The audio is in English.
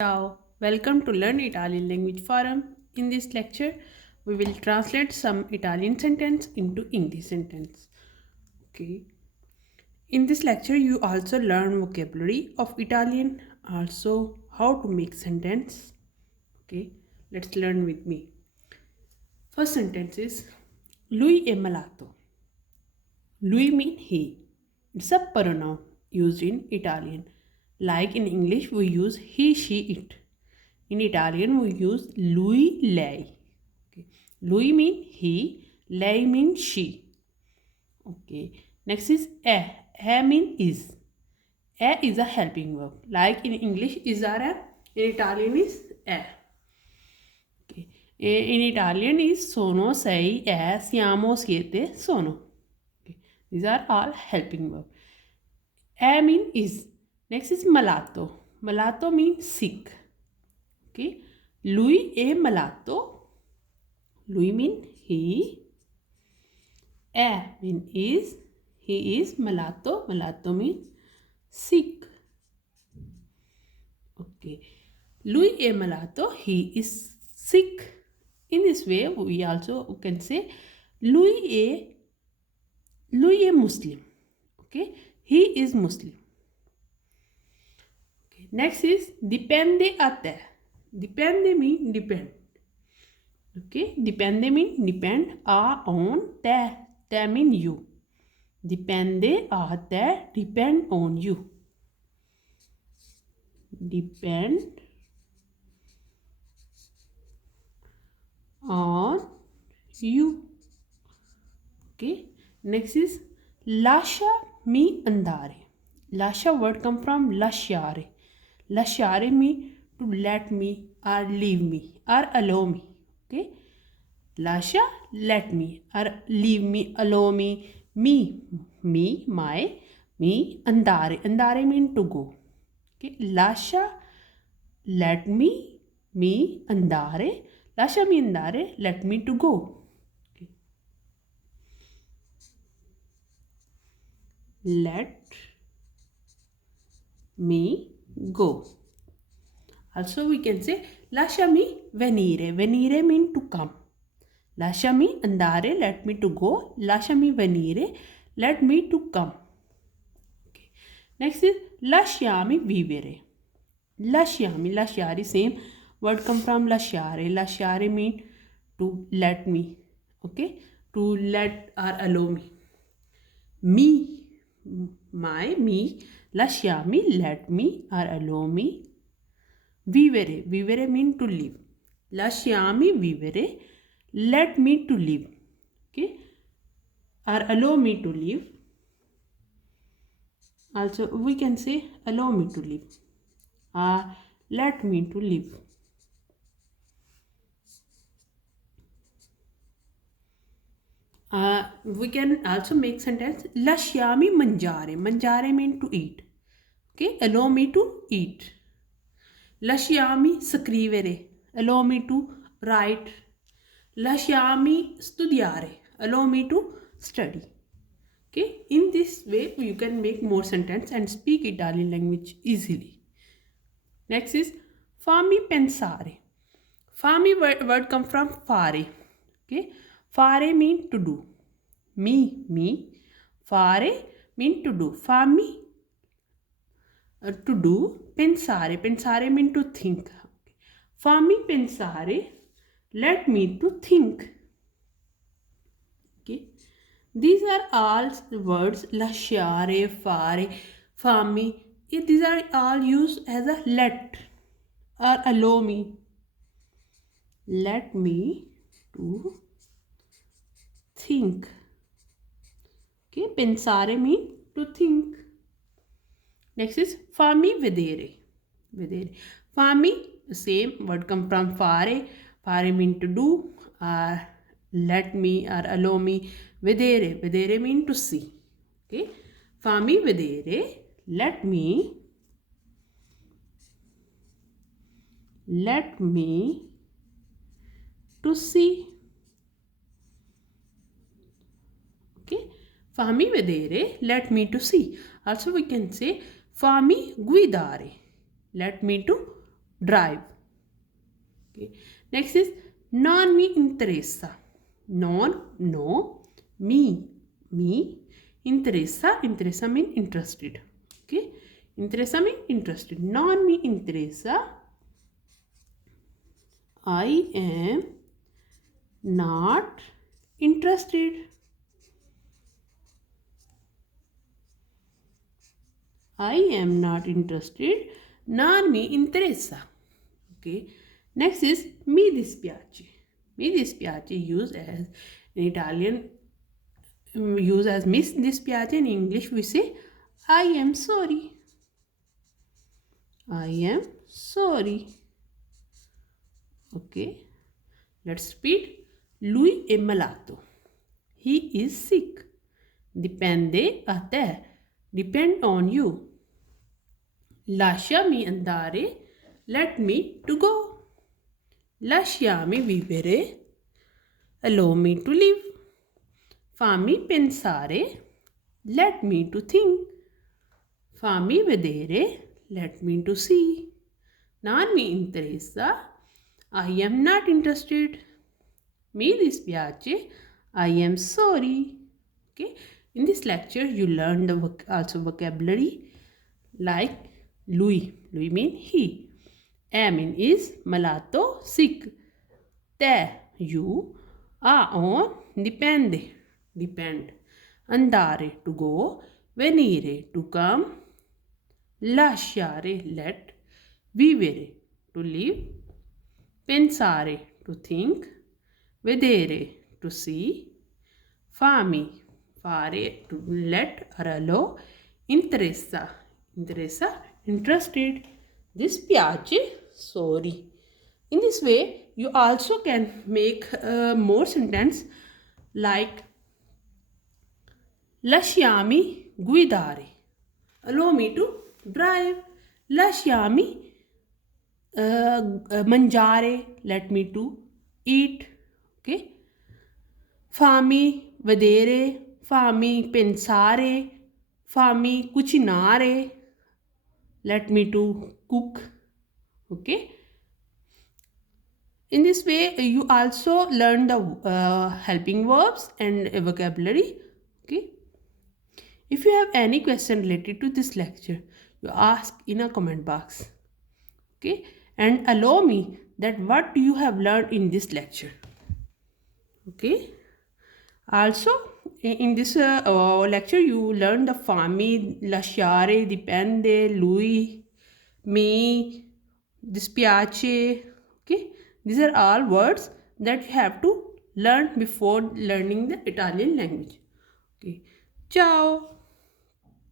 Ciao, welcome to Learn Italian Language Forum. In this lecture, we will translate some Italian sentence into English sentence. Okay. In this lecture, you also learn vocabulary of Italian, also how to make sentence. Okay, let's learn with me. First sentence is Lui è malato. Lui means he. It's a pronoun used in Italian. Like in English, we use he, she, it. In Italian, we use lui, lei. Okay. Lui means he, lei means she. Okay. Next is è. È means is. È is a helping verb. Like in English, is are a. In Italian is è. Okay. In Italian is sono, sei, è, siamo, siete, sono. Okay. These are all helping verbs. È means is. Next is malato. Malato means sick. Okay. Lui è malato. Lui means he. È means is. He is malato. Malato means sick. Okay. Lui è malato. He is sick. In this way, we also can say lui è Muslim. Okay. He is Muslim. Okay. Next is dipende a te. Dipende means depend. Okay, dipende means depend on te. Te means you. Dipende a te, depend on you. Depend on you. Okay, next is lasciami andare. Lascia word come from lasciare. Lasciare me to let me or leave me or allow me. Okay, lascia, let me or leave me, allow me, my, me, andare. Andare mean to go. Okay, lascia, let me, andare. Lascia me andare, let me to go. Okay. Let me go. Also we can say lasciami venire. Venire mean to come. Lasciami andare, let me to go. Lasciami venire, let me to come. Okay. Next is lasciami vivere. Lasciami, lasciare, same word come from lasciare. Lasciare mean to let me. Okay, to let or allow me. Me, me, lasciami, let me or allow me. Vivere, vivere mean to live. Lasciami vivere, let me to live. Okay, or allow me to live. Also we can say allow me to live or let me to live. We can also make sentence lasciami mangiare. Mangiare mean to eat. Okay, allow me to eat. Lasciami scrivere. Allow me to write. Lasciami studiare. Allow me to study. Okay, in this way you can make more sentence and speak Italian language easily. Next is fammi pensare. Fammi word come from fare. Okay, fare mean to do. Me. Fare mean to do. Fammi to do. Pensare. Pensare mean to think. Fammi pensare. Let me to think. Okay. These are all words lasciare, fare, fammi. These are all used as a let or allow me. Let me to think. Okay, pensare mean to think. Next is fammi vedere. Vedere. Fammi, same word come from fare. Fare mean to do. Let me or allow me. Vedere. Vedere mean to see. Okay. Fammi vedere. Let me to see. Okay. Fammi vedere. Let me to see. Also we can say fammi guidare. Let me to drive. Okay. Next is non mi interessa. Non, no, me. Interessa mean interested. Okay. Interessa mean interested. Non mi interessa. I am not interested. I am not interested. Non mi interessa. Okay. Next is mi dispiace. Mi dispiace used as in Italian, use as mi dispiace. In English we say I am sorry. I am sorry. Okay. Let's repeat. Lui è malato. He is sick. Dipende a te. Depend on you. Lasciami andare. Let me to go. Lasciami vivere. Allow me to live. Fammi pensare. Let me to think. Fammi vedere. Let me to see. Non mi interessa. I am not interested. Mi dispiace. I am sorry. Okay. In this lecture, you learn the also vocabulary like lui. Lui mean he. Mean is malato, sick. Te, you. On, dipende, depend. Andare, to go. Venire, to come. Lasciare, let. Vivere, to live. Pensare, to think. Vedere, to see. Fammi, fare, to let or allow. Interessa, interested. Dispiace, sorry. In this way, you also can make more sentence like lasciami guidare. Allow me to drive. Lasciami mangiare. Let me to eat. Okay. Fammi vedere. Fammi pensare. Fammi cucinare. Let me to cook. Okay. In this way, you also learn the helping verbs and vocabulary. Okay. If you have any question related to this lecture, you ask in a comment box. Okay. And allow me that what you have learned in this lecture. Okay. Also, in this lecture, you learn the fammi, lasciare, dipende, lui, me, dispiace. Okay, these are all words that you have to learn before learning the Italian language. Okay, ciao.